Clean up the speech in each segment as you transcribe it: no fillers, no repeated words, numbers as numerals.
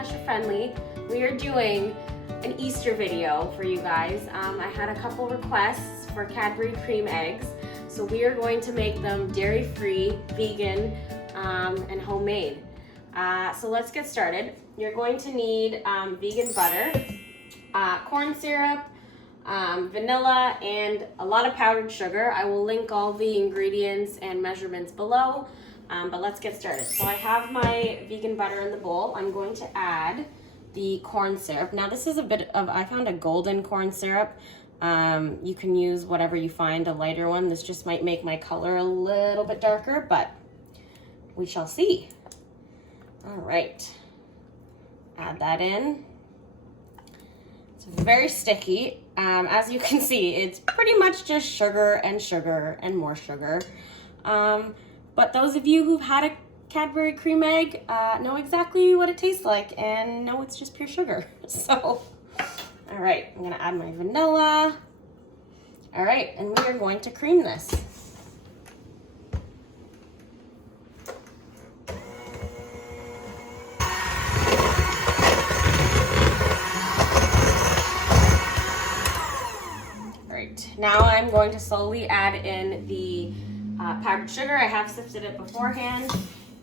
Natasha Friendly. We are doing an Easter video for you guys. I had a couple requests for Cadbury Creme Eggs, so we are going to make them dairy-free, vegan, and homemade. So let's get started. You're going to need vegan butter, corn syrup, vanilla, and a lot of powdered sugar. I will link all the ingredients and measurements below, but let's get started. So I have my vegan butter in the bowl. I'm going to add the corn syrup. Now this is a bit of, I found a golden corn syrup. You can use whatever you find, a lighter one. This just might make my color a little bit darker, but we shall see. All right, add that in. It's very sticky. As you can see, it's pretty much just sugar and more sugar. But those of you who've had a Cadbury Creme Egg know exactly what it tastes like and know it's just pure sugar. So, all right, I'm gonna add my vanilla. All right, and we are going to cream this. Now I'm going to slowly add in the powdered sugar. I have sifted it beforehand,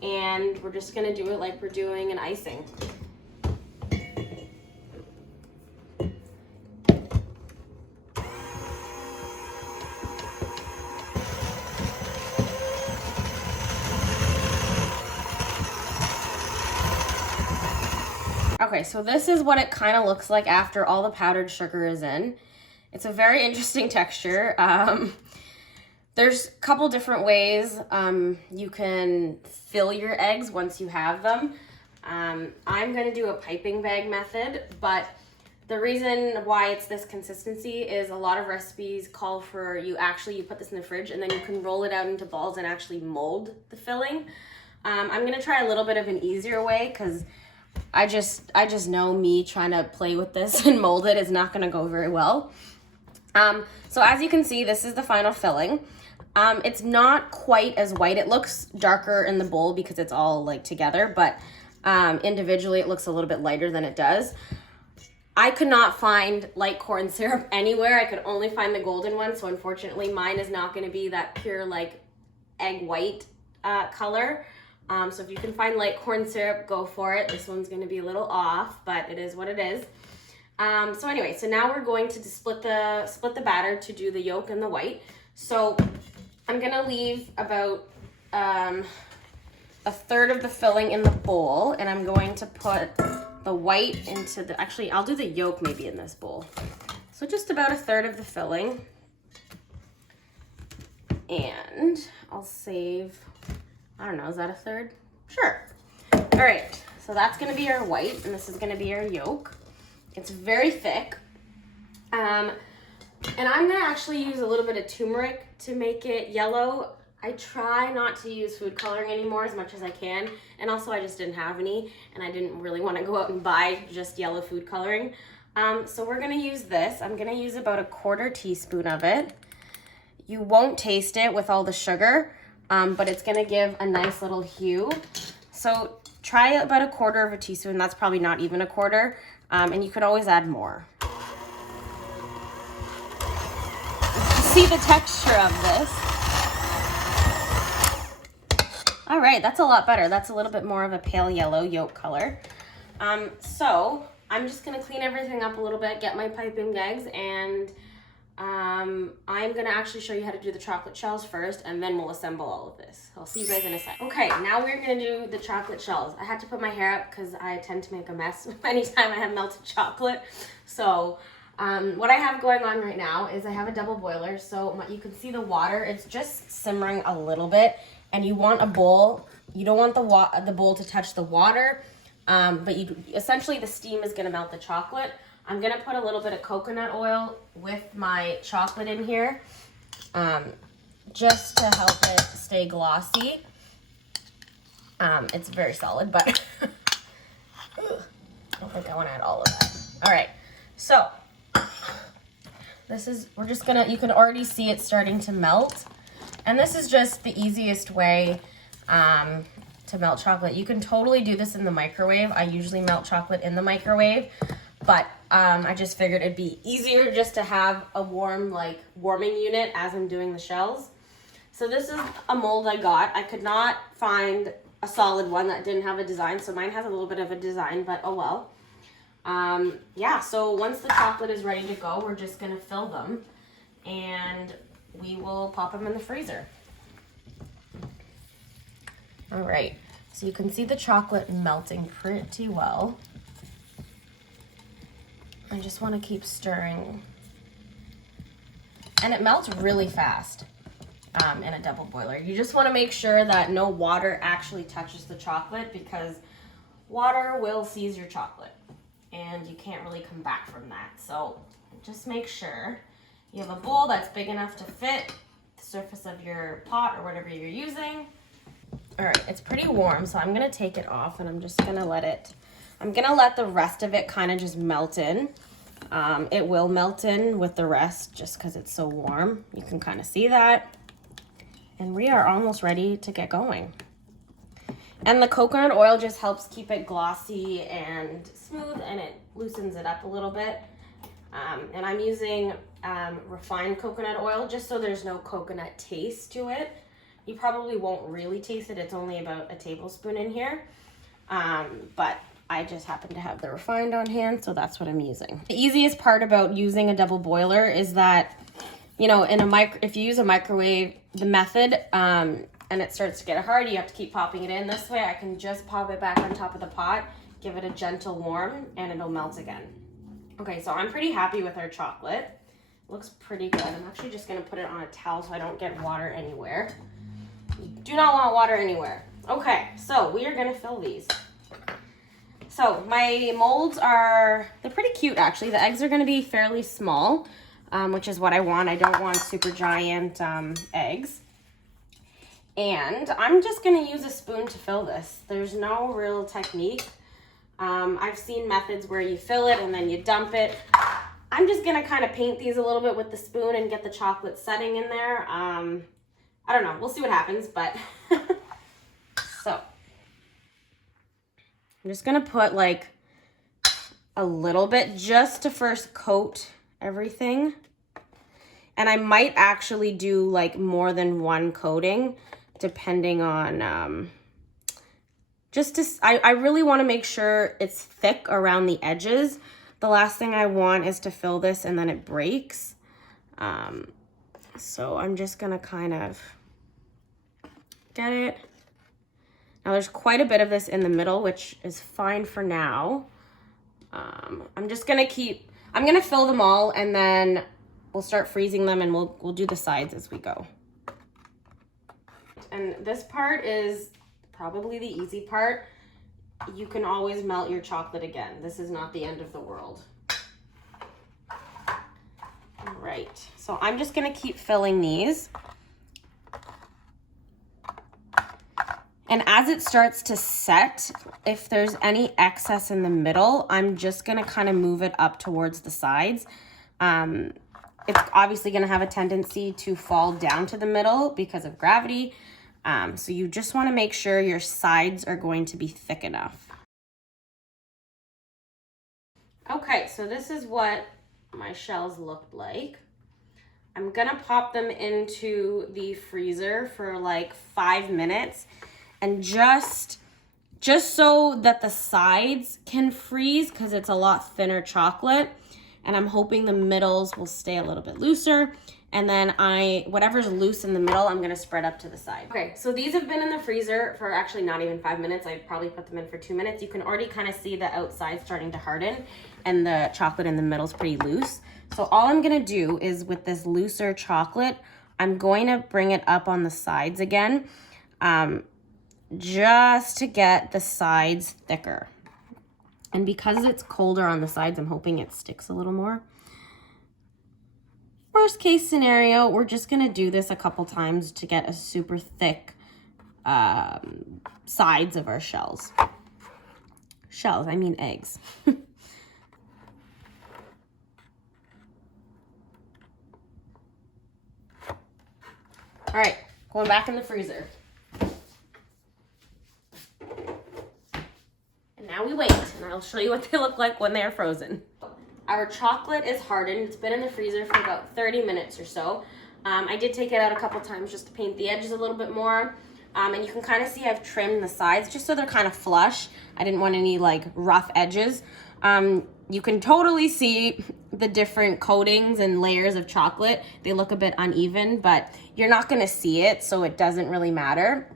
and we're just gonna do it like we're doing an icing. Okay, so this is what it kind of looks like after all the powdered sugar is in. It's a very interesting texture. There's a couple different ways you can fill your eggs once you have them. I'm gonna do a piping bag method, but the reason why it's this consistency is a lot of recipes call for you put this in the fridge and then you can roll it out into balls and actually mold the filling. I'm gonna try a little bit of an easier way because I just know me trying to play with this and mold it is not gonna go very well. So as you can see, this is the final filling. It's not quite as white. It looks darker in the bowl because it's all like together, but individually it looks a little bit lighter than it does. I could not find light corn syrup anywhere. I could only find the golden one, so unfortunately mine is not gonna be that pure like egg white color. So if you can find light corn syrup, go for it. This one's gonna be a little off, but it is what it is. So anyway, so now we're going to split the batter to do the yolk and the white. So I'm gonna leave about a third of the filling in the bowl, and I'm going to put the white into the, actually I'll do the yolk maybe in this bowl. So just about a third of the filling. And I'll save, I don't know, is that a third? Sure. All right, so that's gonna be our white, and this is gonna be our yolk. It's very thick. And I'm gonna actually use a little bit of turmeric to make it yellow. I try not to use food coloring anymore as much as I can. And also I just didn't have any, and I didn't really wanna go out and buy just yellow food coloring. So we're gonna use this. I'm gonna use about a 1/4 teaspoon of it. You won't taste it with all the sugar, but it's gonna give a nice little hue. So try about a 1/4 teaspoon. That's probably not even a 1/4. And you could always add more. See the texture of this. All right, that's a lot better. That's a little bit more of a pale yellow yolk color. So I'm just gonna clean everything up a little bit, get my piping eggs, and I'm gonna actually show you how to do the chocolate shells first, and then we'll assemble all of this. I'll see you guys in a sec. Okay, now we're gonna do the chocolate shells. I had to put my hair up because I tend to make a mess anytime I have melted chocolate. So what I have going on right now is I have a double boiler. So you can see the water, it's just simmering a little bit, and you want a bowl. You don't want the bowl to touch the water, but essentially the steam is gonna melt the chocolate. I'm gonna put a little bit of coconut oil with my chocolate in here, just to help it stay glossy. It's very solid, but I don't think I wanna add all of that. All right, so we're just gonna, you can already see it starting to melt. And this is just the easiest way to melt chocolate. You can totally do this in the microwave. I usually melt chocolate in the microwave, but I just figured it'd be easier just to have a warming unit as I'm doing the shells. So this is a mold I got. I could not find a solid one that didn't have a design, so mine has a little bit of a design, but oh well. Yeah, so once the chocolate is ready to go, we're just gonna fill them and we will pop them in the freezer. All right, so you can see the chocolate melting pretty well. I just want to keep stirring. And it melts really fast in a double boiler. You just want to make sure that no water actually touches the chocolate, because water will seize your chocolate and you can't really come back from that. So just make sure you have a bowl that's big enough to fit the surface of your pot or whatever you're using. All right, it's pretty warm, so I'm gonna take it off and I'm just gonna let the rest of it kind of just melt in. It will melt in with the rest just because it's so warm. You can kind of see that. And we are almost ready to get going. And the coconut oil just helps keep it glossy and smooth, and it loosens it up a little bit. And I'm using refined coconut oil just so there's no coconut taste to it. You probably won't really taste it. It's only about a tablespoon in here. But I just happen to have the refined on hand, so that's what I'm using. The easiest part about using a double boiler is that, you know, if you use a microwave, the method, and it starts to get hard, you have to keep popping it in. This way I can just pop it back on top of the pot, give it a gentle warm, and it'll melt again. Okay, so I'm pretty happy with our chocolate. It looks pretty good. I'm actually just gonna put it on a towel so I don't get water anywhere. You do not want water anywhere. Okay, so we are gonna fill these. So my molds they're pretty cute actually. The eggs are gonna be fairly small, which is what I want. I don't want super giant eggs. And I'm just gonna use a spoon to fill this. There's no real technique. I've seen methods where you fill it and then you dump it. I'm just gonna kind of paint these a little bit with the spoon and get the chocolate setting in there. I don't know, we'll see what happens, but so I'm just gonna put like a little bit just to first coat everything. And I might actually do like more than one coating depending on, I really wanna make sure it's thick around the edges. The last thing I want is to fill this and then it breaks. So I'm just gonna kind of get it. Now there's quite a bit of this in the middle, which is fine for now. I'm gonna fill them all and then we'll start freezing them and we'll do the sides as we go. And this part is probably the easy part. You can always melt your chocolate again. This is not the end of the world. All right, so I'm just gonna keep filling these. And as it starts to set, if there's any excess in the middle, I'm just gonna kind of move it up towards the sides. It's obviously gonna have a tendency to fall down to the middle because of gravity. So you just wanna make sure your sides are going to be thick enough. Okay, so this is what my shells look like. I'm gonna pop them into the freezer for like 5 minutes. And just so that the sides can freeze, because it's a lot thinner chocolate, and I'm hoping the middles will stay a little bit looser. And then whatever's loose in the middle, I'm gonna spread up to the side. Okay, so these have been in the freezer for actually not even 5 minutes. I probably put them in for 2 minutes. You can already kind of see the outside starting to harden and the chocolate in the middle is pretty loose. So all I'm gonna do is with this looser chocolate, I'm going to bring it up on the sides again. Just to get the sides thicker. And because it's colder on the sides, I'm hoping it sticks a little more. Worst case scenario, we're just gonna do this a couple times to get a super thick sides of our shells. I mean eggs. All right, going back in the freezer. now we wait, and I'll show you what they look like when they are frozen. Our chocolate is hardened. It's been in the freezer for about 30 minutes or so. I did take it out a couple times just to paint the edges a little bit more. And you can kind of see I've trimmed the sides just so they're kind of flush. I didn't want any like rough edges. You can totally see the different coatings and layers of chocolate. They look a bit uneven, but you're not gonna see it, so it doesn't really matter.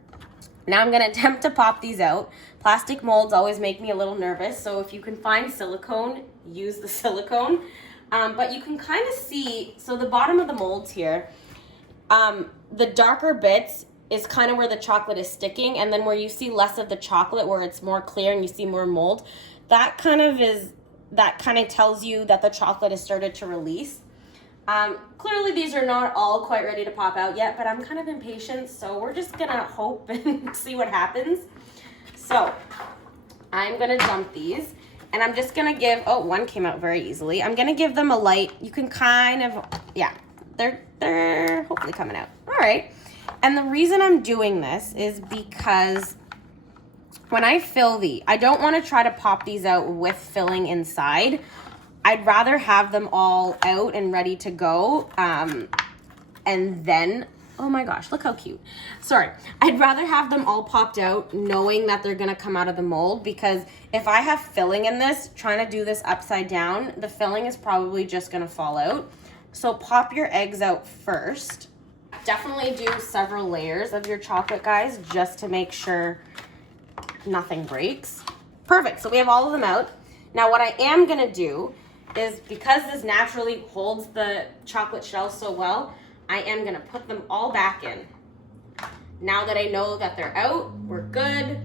Now I'm gonna attempt to pop these out. Plastic molds always make me a little nervous, so if you can find silicone, use the silicone. But you can kind of see, so the bottom of the molds here, the darker bits is kind of where the chocolate is sticking, and then where you see less of the chocolate, where it's more clear and you see more mold, that kind of tells you that the chocolate has started to release. Clearly these are not all quite ready to pop out yet, but I'm kind of impatient, so we're just gonna hope and see what happens. So I'm gonna dump these, and I'm just gonna give, oh, one came out very easily. I'm gonna give them a light, you can kind of, yeah, they're hopefully coming out. All right, and the reason I'm doing this is because when I fill I don't want to try to pop these out with filling inside. I'd rather have them all out and ready to go. And then, oh my gosh, look how cute. Sorry. I'd rather have them all popped out knowing that they're going to come out of the mold, because if I have filling in this, trying to do this upside down, the filling is probably just going to fall out. So pop your eggs out first. Definitely do several layers of your chocolate, guys, just to make sure nothing breaks. Perfect, so we have all of them out. Now what I am gonna do is, because this naturally holds the chocolate shell so well, I am gonna put them all back in. Now that I know that they're out, we're good.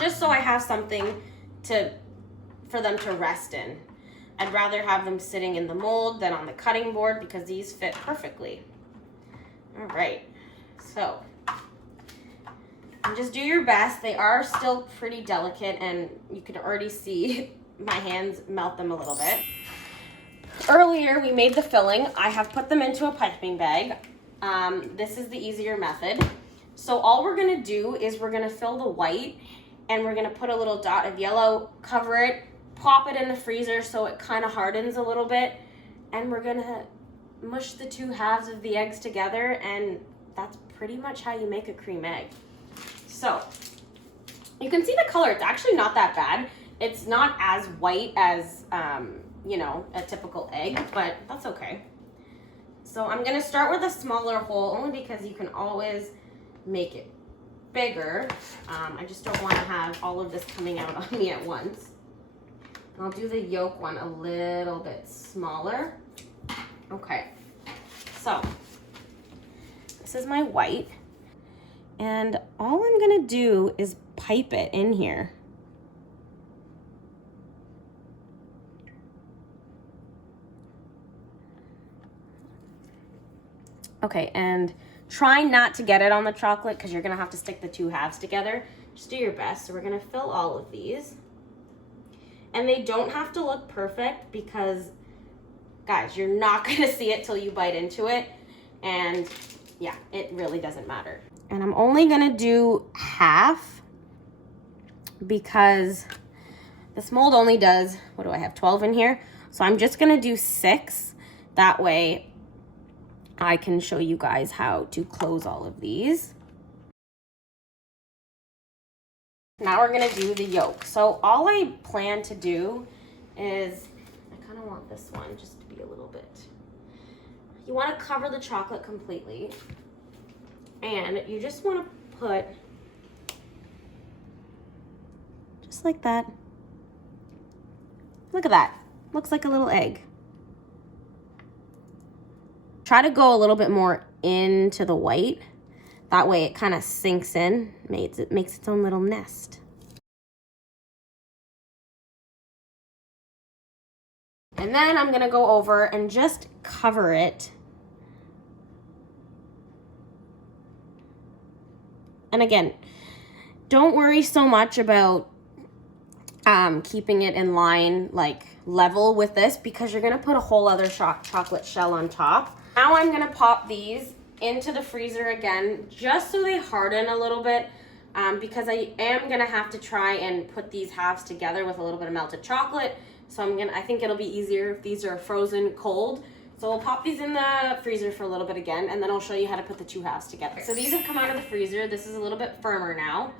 Just so I have something for them to rest in. I'd rather have them sitting in the mold than on the cutting board, because these fit perfectly. All right, so and just do your best. They are still pretty delicate, and you can already see my hands melt them a little bit. Earlier, we made the filling. I have put them into a piping bag. This is the easier method. So all we're gonna do is we're gonna fill the white, and we're gonna put a little dot of yellow, cover it, pop it in the freezer so it kind of hardens a little bit, and we're gonna mush the two halves of the eggs together, and that's pretty much how you make a cream egg. So you can see the color, it's actually not that bad. It's not as white as, you know, a typical egg, but that's okay. So I'm gonna start with a smaller hole, only because you can always make it bigger. I just don't wanna have all of this coming out on me at once. I'll do the yolk one a little bit smaller. Okay, so this is my white. And all I'm gonna do is pipe it in here. Okay, and try not to get it on the chocolate, because you're gonna have to stick the two halves together. Just do your best. So we're gonna fill all of these. And they don't have to look perfect, because, guys, you're not gonna see it till you bite into it. And yeah, it really doesn't matter. And I'm only gonna do half, because this mold only does, what do I have, 12 in here? So I'm just gonna do 6. That way I can show you guys how to close all of these. Now we're gonna do the yolk. So all I plan to do is, I kind of want this one just to be a little bit, you wanna cover the chocolate completely. And you just want to put, just like that. Look at that. Looks like a little egg. Try to go a little bit more into the white. That way it kind of sinks in, makes its own little nest. And then I'm gonna go over and just cover it. And again, don't worry so much about keeping it in line, like level with this, because you're gonna put a whole other chocolate shell on top. Now I'm gonna pop these into the freezer again, just so they harden a little bit. because I am gonna have to try and put these halves together with a little bit of melted chocolate. So I think it'll be easier if these are frozen cold. So we'll pop these in the freezer for a little bit again, and then I'll show you how to put the two halves together. So these have come out of the freezer. This is a little bit firmer now.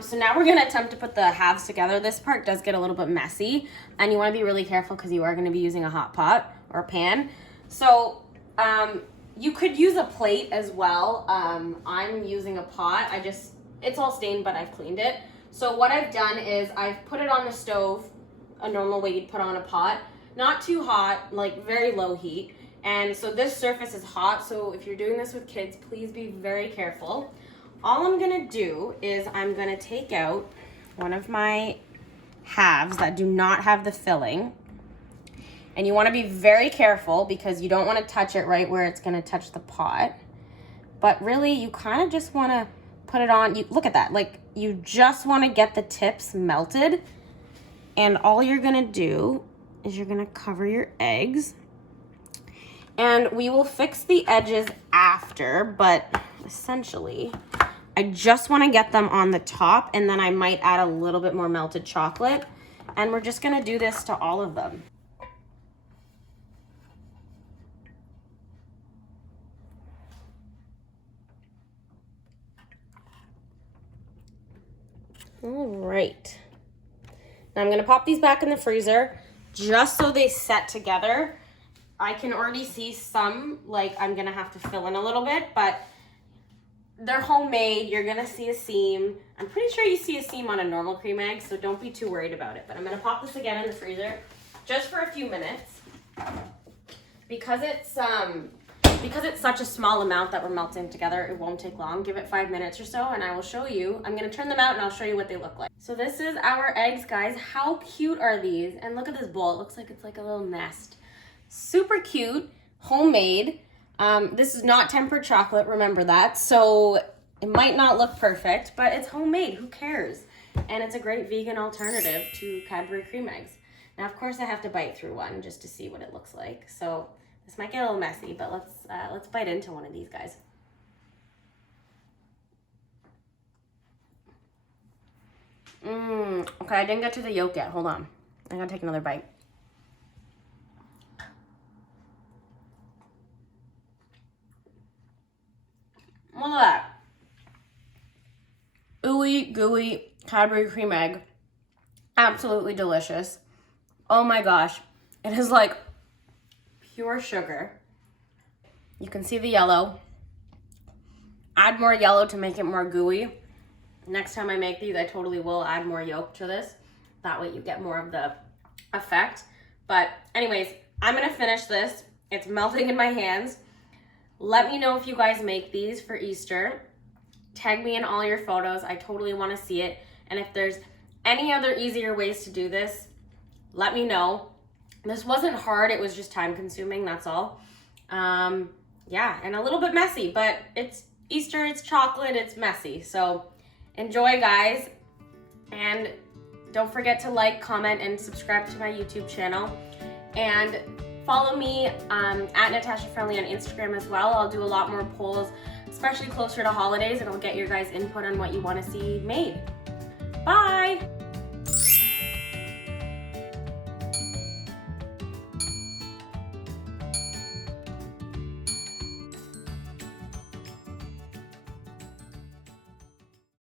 So now we're gonna attempt to put the halves together. This part does get a little bit messy, and you wanna be really careful because you are gonna be using a hot pot or a pan. So you could use a plate as well. I'm using a pot. It's all stained, but I've cleaned it. So what I've done is I've put it on the stove, a normal way you'd put on a pot. Not too hot, like very low heat. And so this surface is hot, so if you're doing this with kids, please be very careful. All I'm gonna do is I'm gonna take out one of my halves that do not have the filling. And you wanna be very careful because you don't wanna touch it right where it's gonna touch the pot. But really, you kinda just wanna put it on, look at that, like you just wanna get the tips melted. And all you're gonna do is you're gonna cover your eggs. And we will fix the edges after, but essentially, I just wanna get them on the top, and then I might add a little bit more melted chocolate. And we're just gonna do this to all of them. All right. Now I'm gonna pop these back in the freezer just so they set together. I can already see some, like I'm gonna have to fill in a little bit, but they're homemade. You're gonna see a seam. I'm pretty sure you see a seam on a normal cream egg, so don't be too worried about it. But I'm gonna pop this again in the freezer just for a few minutes. Because it's such a small amount that we're melting together, it won't take long. Give it 5 minutes or so and I will show you. I'm gonna turn them out and I'll show you what they look like. So this is our eggs, guys. How cute are these? And look at this bowl. It looks like it's like a little nest. Super cute, homemade. This is not tempered chocolate, remember that. So it might not look perfect, but it's homemade, who cares? And it's a great vegan alternative to Cadbury Creme Eggs. Now, of course, I have to bite through one just to see what it looks like. So this might get a little messy, but let's bite into one of these guys. Okay, I didn't get to the yolk yet. Hold on. I gotta take another bite. Look at that. Ooey gooey Cadbury Creme Egg. Absolutely delicious. Oh my gosh. It is like pure sugar. You can see the yellow. Add more yellow to make it more gooey. Next time I make these, I totally will add more yolk to this. That way you get more of the effect. But anyways, I'm gonna finish this. It's melting in my hands. Let me know if you guys make these for Easter. Tag me in all your photos. I totally wanna see it. And if there's any other easier ways to do this, let me know. This wasn't hard, it was just time consuming, that's all. Yeah, and a little bit messy, but it's Easter, it's chocolate, it's messy. So enjoy, guys. And don't forget to like, comment, and subscribe to my YouTube channel. And follow me at Natasha Friendly on Instagram as well. I'll do a lot more polls, especially closer to holidays, and I'll get your guys' input on what you want to see made. Bye!